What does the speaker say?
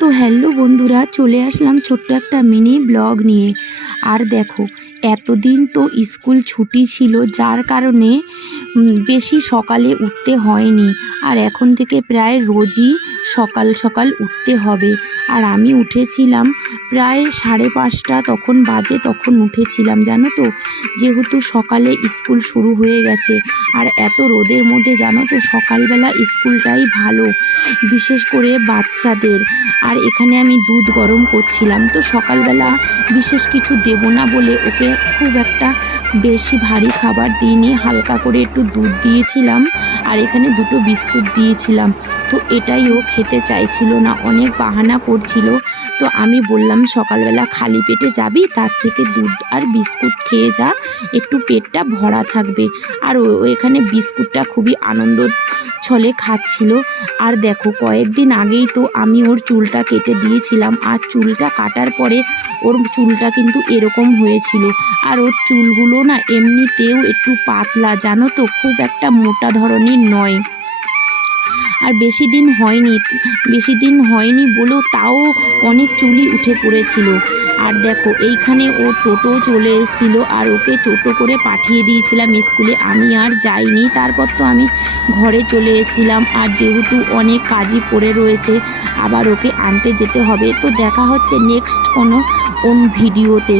তো হ্যালো বন্ধুরা, চলে আসলাম ছোট্ট একটা মিনি ব্লগ নিয়ে। আর দেখো, এতদিন তো স্কুল ছুটি ছিল, যার কারণে বেশি সকালে উঠতে হয়নি। আর এখন থেকে প্রায় রোজই সকাল সকাল উঠতে হবে। আর আমি উঠেছিলাম প্রায় 5:30 তখন বাজে, তখন উঠেছিলাম জানো তো, যেহেতু সকালে স্কুল শুরু হয়ে গেছে। আর এত রোদের মধ্যে জানো তো সকালবেলা স্কুলটাই ভালো, বিশেষ করে বাচ্চাদের। আর এখানে আমি দুধ গরম করছিলাম, তো সকালবেলা বিশেষ কিছু দেব না বলে ওকে খুব একটা বেশি ভারী খাবার দিইনি, হালকা করে একটু দুধ দিয়েছিলাম আর এখানে 2টো বিস্কুট দিয়েছিলাম। তো এটাই ও খেতে চাইছিল না, অনেক বাহানা করছিল। তো আমি বললাম সকালবেলা খালি পেটে যাবি, তার থেকে দুধ আর বিস্কুট খেয়ে যা, একটু পেটটা ভরা থাকবে। আর ও এখানে বিস্কুটটা খুবই আনন্দ ছলে খাচ্ছিল। আর দেখো, কয়েকদিন আগেই তো আমি ওর চুলটা কেটে দিয়েছিলাম, আর চুলটা কাটার পরে ওর চুলটা কিন্তু এরকম হয়েছিল। আর ওর চুলগুলো না এমনিতেও একটু পাতলা জানো তো, খুব একটা মোটা ধরনের নয়। আর বেশি দিন হয়নি বলেও তাও অনেক চুলই উঠে পড়েছিল। আর দেখো, এইখানে ও টোটো চলে এসেছিল, আর ওকে টোটো করে পাঠিয়ে দিয়েছিলাম স্কুলে। আমি আর যাইনি, তারপর তো আমি ঘরে চলে এসেছিলাম। আর যেহেতু অনেক কাজই পড়ে রয়েছে, আবার ওকে আনতে যেতে হবে। তো দেখা হচ্ছে নেক্সট কোনো ভিডিওতে।